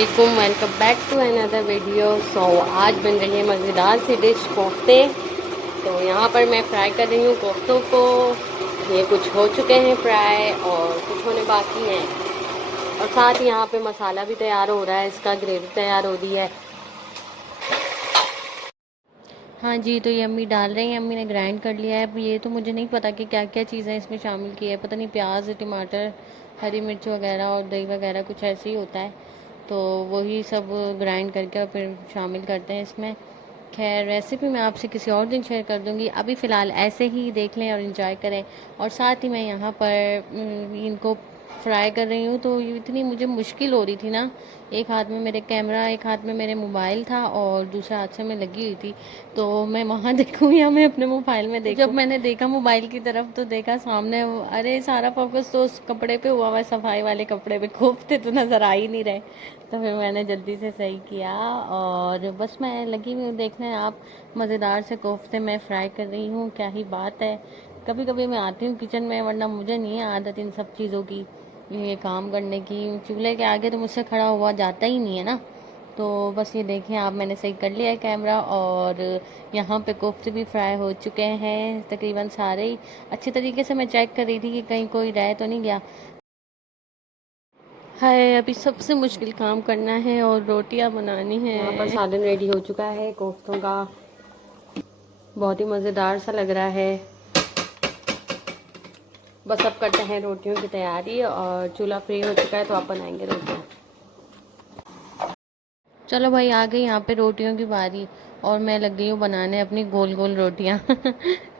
वालेकुम, welcome back to another video. आज बन रही है मज़ेदार सी डिश कोफ्ते। तो यहाँ पर मैं फ्राई कर रही हूँ कोफ्तों को। ये कुछ हो चुके हैं फ्राई और कुछ होने बाकी हैं। और साथ ही यहाँ पे मसाला भी तैयार हो रहा है, इसका ग्रेवी तैयार हो रही है। हाँ जी, तो ये अम्मी डाल रही हैं, अम्मी ने ग्राइंड कर लिया है। अब ये तो मुझे नहीं पता कि क्या क्या चीज़ें इसमें शामिल की है, पता नहीं, प्याज, टमाटर, हरी मिर्च वगैरह और दही वगैरह कुछ ऐसे ही होता है। तो वही सब ग्राइंड करके और फिर शामिल करते हैं इसमें। खैर, रेसिपी मैं आपसे किसी और दिन शेयर कर दूँगी। अभी फ़िलहाल ऐसे ही देख लें और इन्जॉय करें। और साथ ही मैं यहाँ पर इनको फ्राई कर रही हूँ, तो ये इतनी मुझे मुश्किल हो रही थी ना। एक हाथ में मेरे कैमरा, एक हाथ में मेरे मोबाइल था और दूसरे हाथ से मैं लगी हुई थी। तो मैं वहाँ देखूँ या मैं अपने मोबाइल में देखूँ। जब मैंने देखा मोबाइल की तरफ तो देखा सामने, अरे सारा फोकस तो उस कपड़े पे हुआ हुआ, सफाई वाले कपड़े पे। कोफ्ते तो नज़र आ ही नहीं रहे। तो फिर मैंने जल्दी से सही किया और बस मैं लगी हुई हूँ देखने। आप मज़ेदार से कोफ्ते मैं फ्राई कर रही हूँ, क्या ही बात है। कभी कभी मैं आती हूँ किचन में, वरना मुझे नहीं है आदत इन सब चीज़ों की, ये काम करने की। चूल्हे के आगे तो मुझसे खड़ा हुआ जाता ही नहीं है ना। तो बस ये देखें आप, मैंने सही कर लिया है कैमरा। और यहाँ पे कोफ्ते भी फ्राई हो चुके हैं तकरीबन सारे ही। अच्छे तरीके से मैं चेक कर रही थी कि कहीं कोई रह तो नहीं गया। है, अभी सबसे मुश्किल काम करना है और रोटियां बनानी है। यहाँ पर सालन रेडी हो चुका है कोफ्तों का, बहुत ही मज़ेदार सा लग रहा है। बस अब करते हैं रोटियों की तैयारी और चूल्हा फ्री हो चुका है तो आप बनाएंगे रोटियां। चलो भाई, आ गई यहाँ पे रोटियों की बारी और मैं लग गई हूँ बनाने अपनी गोल गोल रोटियाँ।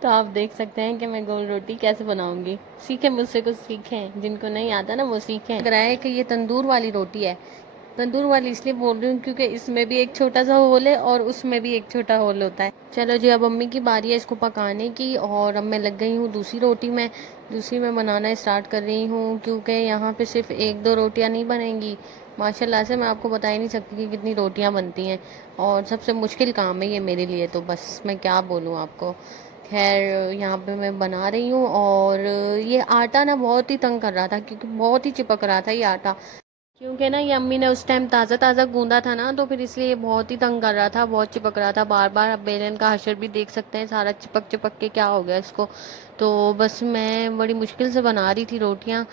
तो आप देख सकते हैं कि मैं गोल रोटी कैसे बनाऊंगी। सीखें मुझसे, कुछ सीखें, जिनको नहीं आता ना वो सीखें। लग रहा है कि ये तंदूर वाली रोटी है। तंदूर वाली इसलिए बोल रही हूँ क्योंकि इसमें भी एक छोटा सा होल है और उसमें भी एक छोटा होल होता है। चलो जी, अब अम्मी की बारी है इसको पकाने की और अब मैं लग गई हूँ दूसरी रोटी में। दूसरी में बनाना स्टार्ट कर रही हूँ क्योंकि यहाँ पे सिर्फ एक दो रोटियाँ नहीं बनेंगी। माशाल्लाह से मैं आपको बता ही नहीं सकती कि कितनी रोटियाँ बनती हैं। और सबसे मुश्किल काम है ये मेरे लिए, तो बस मैं क्या बोलूँ आपको। खैर, यहाँ पे मैं बना रही हूँ और ये आटा ना बहुत ही तंग कर रहा था क्योंकि बहुत ही चिपक रहा था ये आटा। क्योंकि ना ये अम्मी ने उस टाइम ताज़ा ताज़ा गूंदा था ना, तो फिर इसलिए ये बहुत ही तंग कर रहा था, बहुत चिपक रहा था बार बार। अब बेलन का हशर भी देख सकते हैं, सारा चिपक चिपक के क्या हो गया इसको। तो बस मैं बड़ी मुश्किल से बना रही थी रोटियाँ।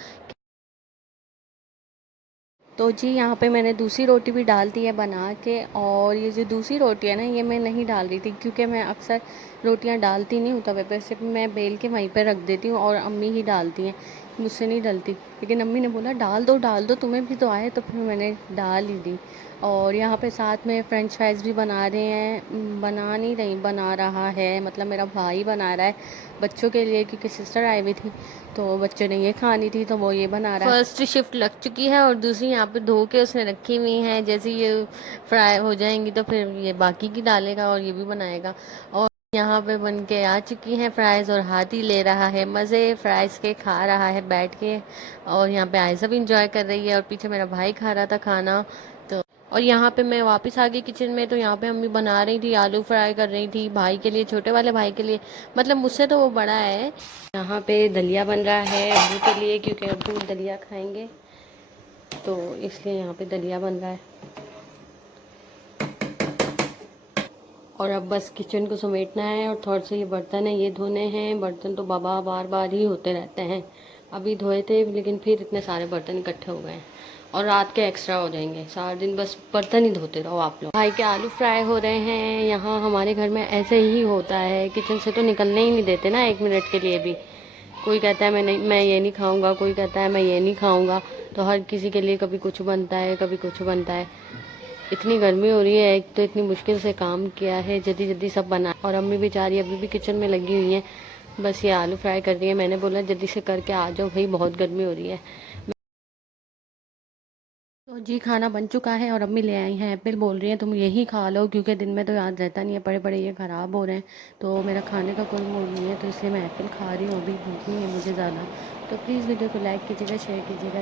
तो जी, यहाँ पे मैंने दूसरी रोटी भी डाल दी है बना के। और ये जो दूसरी रोटी है ना, ये मैं नहीं डाल रही थी क्योंकि मैं अक्सर रोटियाँ डालती नहीं हूँ तवे पे, सिर्फ मैं बेल के वहीं पे रख देती हूँ और अम्मी ही डालती हैं, मुझसे नहीं डलती। लेकिन अम्मी ने बोला डाल दो, तुम्हें भी तो आए, तो फिर मैंने डाल ही दी। और यहाँ पे साथ में फ्रेंच फ्राइज भी बना रहे हैं, बना नहीं रही, बना रहा है, मतलब मेरा भाई बना रहा है बच्चों के लिए, क्योंकि सिस्टर आई हुई थी तो बच्चों ने ये खानी थी तो वो ये बना रहा है। फर्स्ट शिफ्ट लग चुकी है और दूसरी यहाँ पे धो के उसने रखी हुई है। जैसे ये फ्राई हो जाएंगी तो फिर ये बाकी की डालेगा और ये भी बनाएगा। और यहाँ पे बन के आ चुकी हैं फ्राइज और हाथ ही ले रहा है मज़े फ्राइज के, खा रहा है बैठ के। और यहाँ पे आयशा भी इंजॉय कर रही है और पीछे मेरा भाई खा रहा था खाना। तो और यहाँ पे मैं वापस आ गई किचन में, तो यहाँ पे अम्मी बना रही थी, आलू फ्राई कर रही थी भाई के लिए, छोटे वाले भाई के लिए, मतलब मुझसे तो वो बड़ा है। यहाँ पे दलिया बन रहा है अब्बू के लिए, क्योंकि अब्बू दलिया खाएंगे, तो इसलिए यहाँ पे दलिया बन रहा है। और अब बस किचन को समेटना है और थोड़े से ये बर्तन है ये धोने हैं। बर्तन तो बाबा बार बार ही होते रहते हैं, अभी धोए थे लेकिन फिर इतने सारे बर्तन इकट्ठे हो गए हैं और रात के एक्स्ट्रा हो जाएंगे। सारा दिन बस बर्तन ही धोते रहो आप लोग। भाई के आलू फ्राई हो रहे हैं। यहाँ हमारे घर में ऐसे ही होता है, किचन से तो निकलने ही नहीं देते ना एक मिनट के लिए भी। कोई कहता है मैं ये नहीं खाऊंगा, कोई कहता है मैं ये नहीं खाऊंगा। तो हर किसी के लिए कभी कुछ बनता है कभी कुछ बनता है। इतनी गर्मी हो रही है, एक तो इतनी मुश्किल से काम किया है, जल्दी जल्दी सब बना। और अम्मी बेचारी अभी भी किचन में लगी हुई हैं, बस ये आलू फ्राई कर रही है। मैंने बोला जल्दी से करके आ जाओ भाई, बहुत गर्मी हो रही है। तो जी, खाना बन चुका है और अम्मी ले आई हैं एप्पल, बोल रही हैं तुम यही खा लो क्योंकि दिन में तो याद रहता नहीं है, पड़े पड़े ये ख़राब हो रहे हैं। तो मेरा खाने का कोई मूड नहीं है, तो इसलिए मैं एप्पल खा रही हूँ, अभी भूख नहीं है मुझे ज़्यादा। तो प्लीज़ वीडियो को लाइक कीजिएगा, शेयर कीजिएगा।